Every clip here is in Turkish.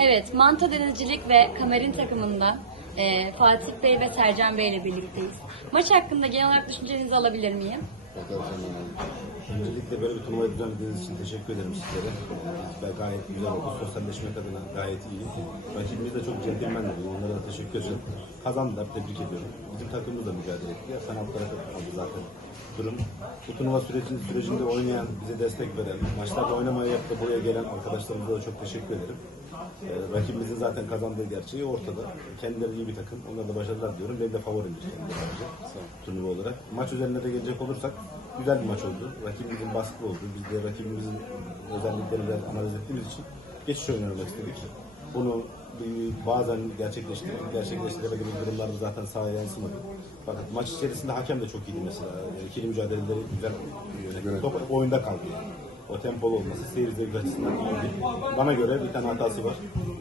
Evet, Manta Denizcilik ve Kamerin takımında e, Fatih Bey ve Sercan Bey ile birlikteyiz. Maç hakkında genel olarak düşüncelerinizi alabilir miyim? Öncelikle böyle bir turnuva düzenlediğiniz için teşekkür ederim sizlere. Ve gayet güzel oldu. Sosyalleşmek adına gayet iyi. Rakibimiz de çok centilmendi. Onlara da teşekkür ederim. Kazandılar. Tebrik ediyorum. Bizim takımımız da mücadele etti. Ya sanatlara katılmadı zaten durum. Bu turnuva sürecinde, sürecinde oynayan, bize destek veren, maçlarda oynamaya da buraya gelen arkadaşlarımıza da çok teşekkür ederim. Ee, rakibimizin zaten kazandığı gerçeği ortada. Kendileri iyi bir takım. Onlara da başarılar diyorum. Benim de favorimdir kendileri. Turnuva olarak. Maç üzerine de gelecek olursak güzel bir maç oldu. Rakibimizin baskılı oldu. Biz de rakibimizin özelliklerini analiz ettiğimiz için geçiş oynamak istedik. Bunu bazen gerçekleştirdik. Gerçekleştiremediğimiz durumlarda zaten sahaya yansımadı. Fakat maç içerisinde hakem de çok iyiydi mesela. Yani ikili mücadeleleri güzel yönetti. Top oyunda kaldı yani. O tempolu olması seyir zevki açısından iyiydi. Bana göre bir tane hatası var.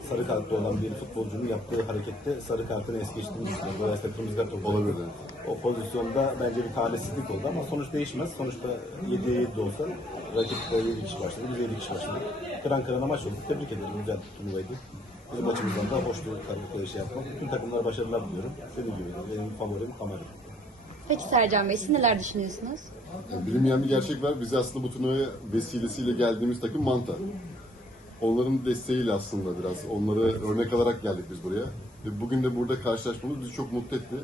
Sarı kartlı olan bir futbolcunun yaptığı harekette sarı kartını es geçtiğini düşünüyorum. Dolayısıyla kırmızı kart olabilir. O pozisyonda bence bir talihsizlik oldu ama sonuç değişmez. Sonuçta 7'ye 7 de olsa rakip de 7 kişi başladı. Biz 7 kişi başladık. Kıran kırana maç oldu. Tebrik ederim. Güzel bir turnuvaydı. Bizim açımızdan da hoştu karlı şey yapmak. Bütün takımlara başarılar diliyorum. Dediğim gibi benim favorim Kamerun. Peki Sercan Bey, siz neler düşünüyorsunuz? Yani bilinmeyen bir gerçek var. Biz aslında bu turnuvaya vesilesiyle geldiğimiz takım Manta. Onların desteğiyle aslında biraz onları örnek alarak geldik biz buraya. Ve bugün de burada karşılaşmamız bizi çok mutlu etti.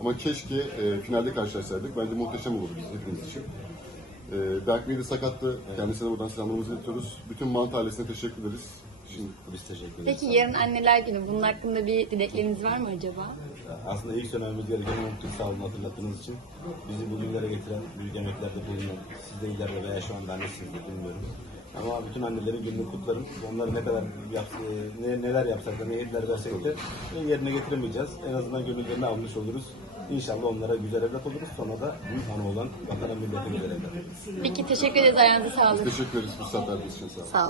Ama keşke e, finalde karşılaşsaydık. Bence muhteşem olurdu biz hepimiz için. E, Berk Bey de sakattı. Kendisine buradan selamlarımızı iletiyoruz. Bütün Manta ailesine teşekkür ederiz. Şimdi Biz teşekkür ederiz. Peki yarın anneler günü. Bunun hakkında bir dilekleriniz var mı acaba? Aslında ilk söylememiz gereken o Türk sağ olun hatırlattığınız için bizi bugünlere getiren, büyük emeklerde bulunan, siz de ileride veya şu anda annesinizdir bilmiyorum. Ama bütün annelerin gününü kutlarım. Onları ne kadar yap, e, ne, neler yapsak da ne hediyeler versek de yerine getiremeyeceğiz. En azından gönüllerini almış oluruz. İnşallah onlara güzel evlat oluruz. Sonra da büyük ana olan vatana millete güzel evlat. Peki teşekkür ederiz. Ayağınıza sağlık. teşekkür ederiz fırsat verdiğiniz için. Sağ olun.